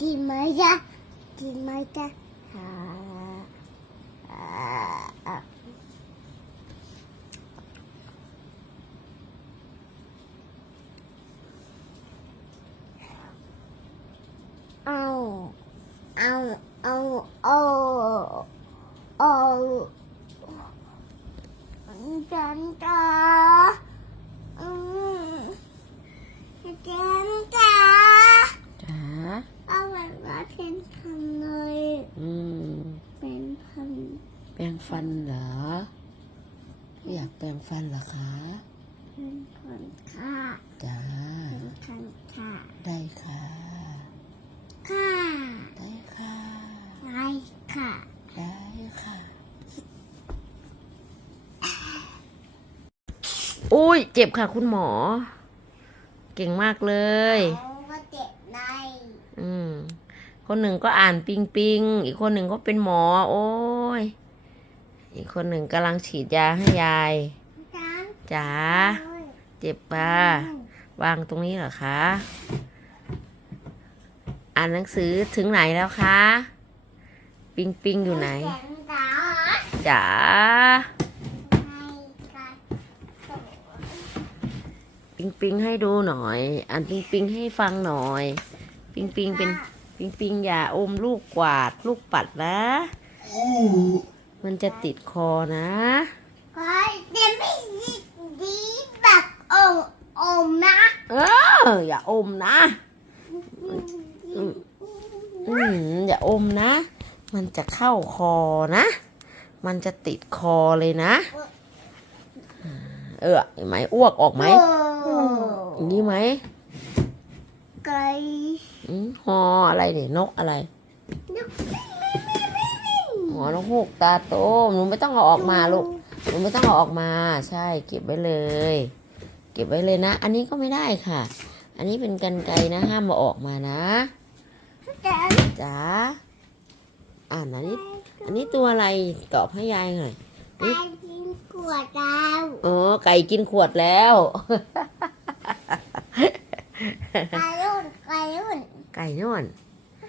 กินไหมจ๊ะกินไหมจ๊ นเหรออยากแปรงฟันเหรอคะเป็นพันค่ะจ้าเป็นพันค่ะ ได้ค่ะ ค่ะ ได้ค่ะไรค่ะ ได้ค่ะ อุ้ย เจ็บค่ะคุณหมอ เก่งมากเลยเขาก็เจ็บในอืมคนหนึ่งก็อ่านปิงปิง อีกคนหนึ่งก็เป็นหมอ โอ้ย อีกคนหนึ่งกำลังฉีดยาให้ยายจันจ๋าเจ็บปะวางตรงนี้เหรอคะอ่านหนังสือถึงไหนแล้วคะ ปิงปิงอยู่ไหนจันจ๋าจ๋าให้กันปิงปิงให้ดูหน่อยอ่านปิงปิงให้ฟังหน่อย ปิงปิงเป็นปิงปิงอย่าอมลูกกวาดลูกปัดนะ มันจะติดคอนะเฮ้ยเดี๋ยวไม่ดีดีแบบโอมโอมนะเอออย่าอมนะอืมอืมอย่าอมนะ มันจะเข้าคอนะ มันจะติดคอเลยนะ เออเห็นไหมอ้วกออกไหมโอ้อย่างนี้ไหมไก่อืมหออะไรเนี่ยนกอะไร หอนกฮูกตาโตหนูไม่ต้องเอาออกมาลูกหนูไม่ต้องเอาออกมา ใช่เก็บไว้เลย เก็บไว้เลยนะ อันนี้ก็ไม่ได้ค่ะ อันนี้เป็นกันไกรนะห้ามมาออกมานะจันจ๋าอ่านอันนี้ อันนี้ตัวอะไรตอบให้ยายหน่อยไก่กินขวดดาวอ๋อไก่กินขวดแล้วไก่รุ่นไก่รุ่นไก่นวล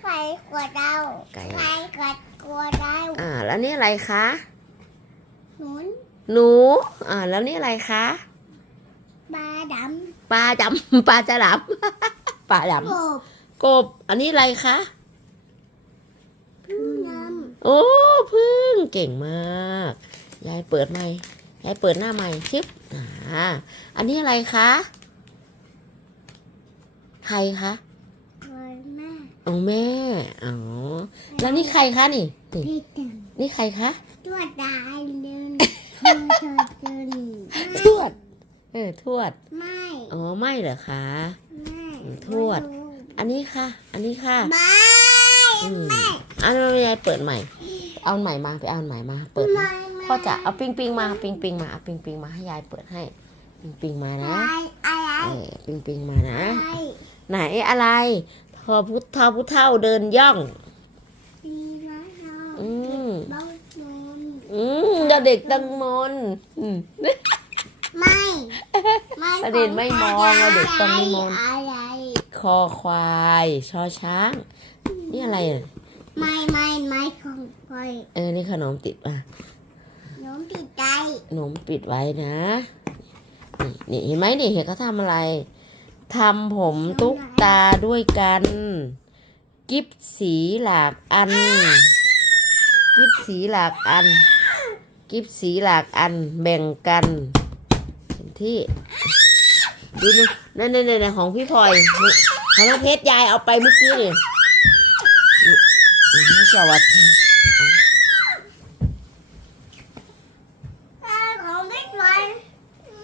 ไก่ขวดดาวไก่ไก่กัด ขวดดาวอ่า แล้วนี่อะไรคะหนุนหนู อ่า แล้วนี่อะไรคะปลาดปลาจำปลาจะหลับปลาดำกบำกบ อันนี้อะไรคะพึ่งน้โอ้พึ่งเก่งมาก ยายเปิดใหม่ยายเปิดหน้าใหม่ชิปอ่าอันนี้อะไรคะใครคะำคอย แม่อ๋อแม่ อ๋อ แล้วนี่ใครคะนี่ นี่พี่ตึงนี่ใครคะตัวดายเดินเธอเธอเดินทวด เออ ทวด ไม่ อ๋อ ไม่เหรอคะ ไม่ ทวด อันนี้ค่ะ อันนี้ค่ะ ไม่อืมอันนี้ยายเปิดใหม่ เอาอันใหม่มาไปเอาอันใหม่มา เปิดมาไม่พ่อจะเอาปิงปิงมา ปิงปิงมา เอาปิงปิงมาให้ยายเปิดให้ ปิงปิงมานะอะไรอะไรเออปิงปิงมานะอะไรไหนอะไร พอพุทธาพุทธเท่าเดินย่องดีนะเราอืม บ้าโดนอืมเดี๋ยวเด็กตังมนอืม ไม่ ไม่ประเด็นไม่มองว่าเด็กต้องไม่มอง อะไรคอควายชอช้าง นี่อะไรอะไม่ไม่ไม่ของคอยเออนี่ขนมติดอะน้องติดใจขนมปิดไว้นะ นี่นี่เห็นไหมนี่เห็นเขาทำอะไร ทำผมตุ๊กตาด้วยกัน กิฟสีหลากอัน กิฟสีหลากอัน กิฟสีหลากอันแบ่งกันเห็นที่ดูนี่นั่นนั่นนั่นของพี่พลอยนี่ของน้องเพชรยายเอาไปเมื่อกี้นี่นี่นี่เจ้าวัดเอา